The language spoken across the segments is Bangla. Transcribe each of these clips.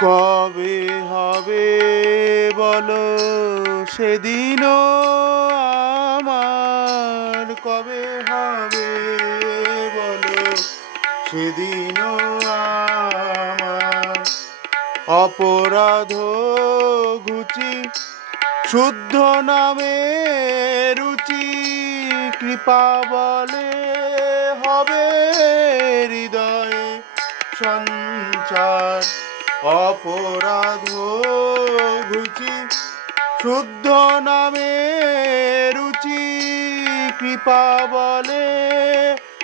কবে হবে বলো? সেদিনও আমার কবে হবে বলো? সেদিনও আমার অপরাধ ঘুচি শুদ্ধ নামে রুচি, কৃপা বলে হবে হৃদয়ে সঞ্চার। অপরাধ ঘুচি শুদ্ধ নামে রুচি, কৃপা বলে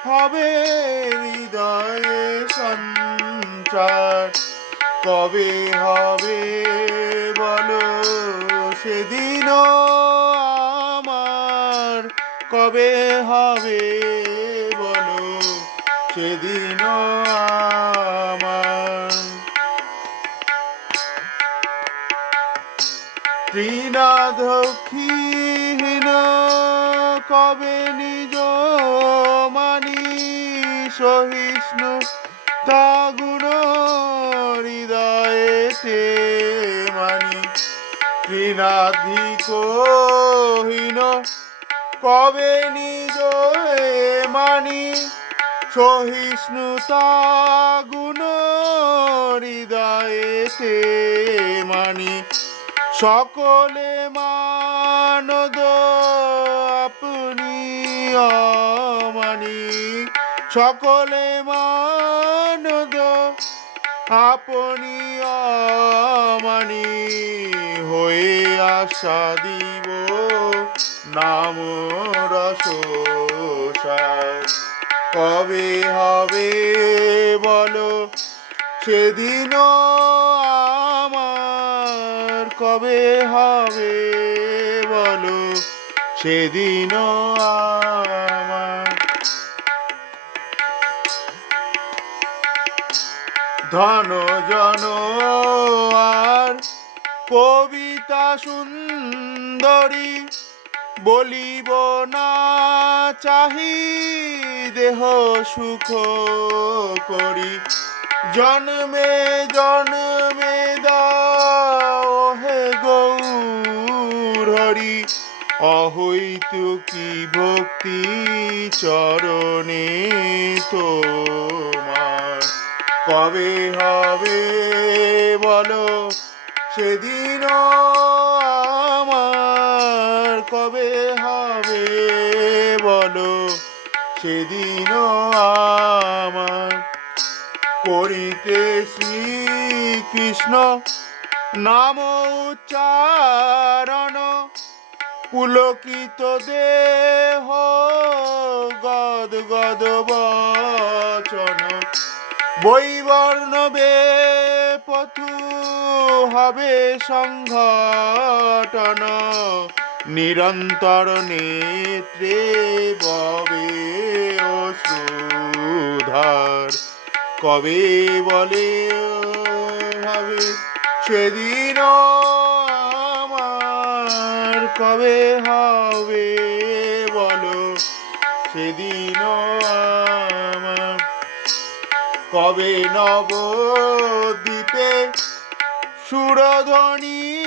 হবে হৃদয়ে সঞ্চার। কবে হবে বলো সেদিনও আমার। কবে হবে বলো সেদিনও তৃণাধক্ষীহীন কবে নিজ মানি সহিষ্ণু তাগুণ হৃদয়েতে মানি। তৃণাধিকহীন কবে নিজ মানি সহিষ্ণুতা গুণ হৃদয়েতে মানি। সকলে মানদ আপনি অমানি। সকলে মানদ আপনি অমানি। হয়ে আশা দিব নাম রস কবে হবে বলো? সেদিনও কবে হবে বলো? আমার। ধন, জন আর কবিতা সুন্দরী বলিব না চাহি দেহ সুখ করি। জন্মে জন্মে দাও অহৈত কি ভক্তি চরণে তোমার? কবে হবে বলো? সেদিন আমার কবে হবে বলো? সেদিন আমার করিতে শ্রীকৃষ্ণ নাম উচ্চারণ পুলকিত দেহ, গদ গদ বচন। বৈবর্ণবে পথু হবে সংঘটন। নিরন্তর নেত্রে ববে অশ্রুধার কবে বলে হবে সেদিন কবে হবে বলো? সেদিন কবে নবদ্বীপে সুরধ্বনি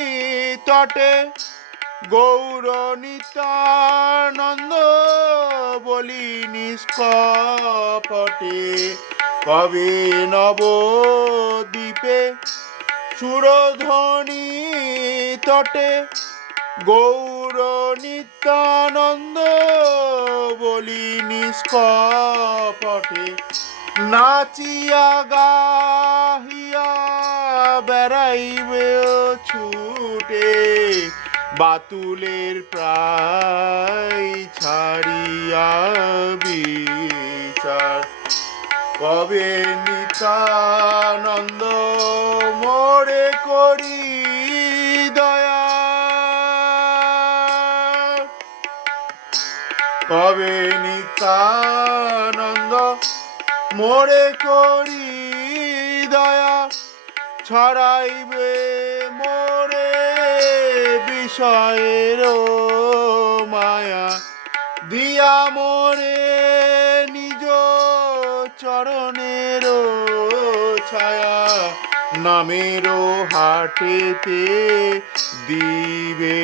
তটে গৌর নিত্যানন্দ বলি নিষ্কপটে? কবে নবদ্বীপে সুরধ্বনি তটে গৌর নিত্যানন্দ বলি নিষ্কপটে নাচিয়া গাহিয়া বেড়াইবে ছুটে বাতুলের প্রায় ছাড়িয়া বিচার। কবে নিতানন্দ কবে নিতানন্দ মোরে করি দয়া, ছড়াইবে মোরে বিষয়ের মায়া। দিয়া মোরে নিজ চরণের ছায়া, নামেরও হাটেতে দিবে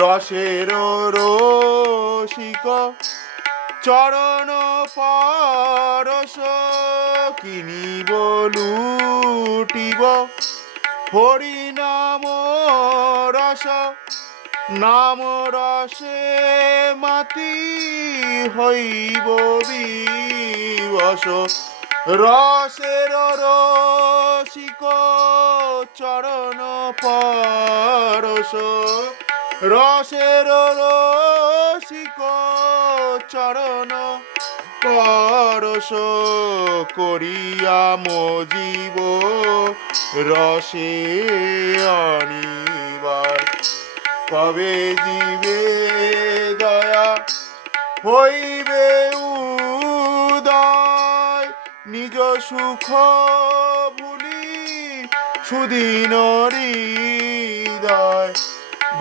রসের রসিক, চরণ পরশ কিনিব লুটিব হরিনাম রস, নাম রসে মাতি হইব বিবশ। রসের রসিক, চরণ পরশ রসের রসিক চরণ পরশ করিয়া মজিব, রসে অনিবার। কবে জীবে দয়া হইবে উদয়, নিজ সুখ ভুলি সুদিন হৃদয়।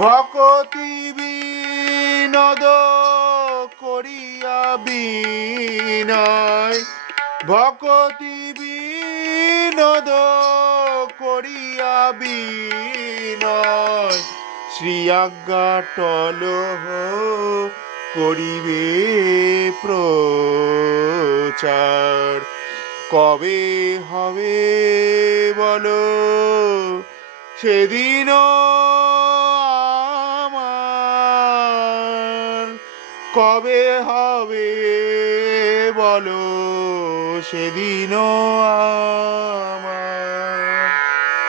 ভকতি বিনদ করিয়া বিনয়। ভকতি বিনদ করিয়া বিনয়। শ্রী আজ্ঞা করিবে প্রচার। কবে হবে বলো? সেদিন কবে হবে বলো সেদিনও আম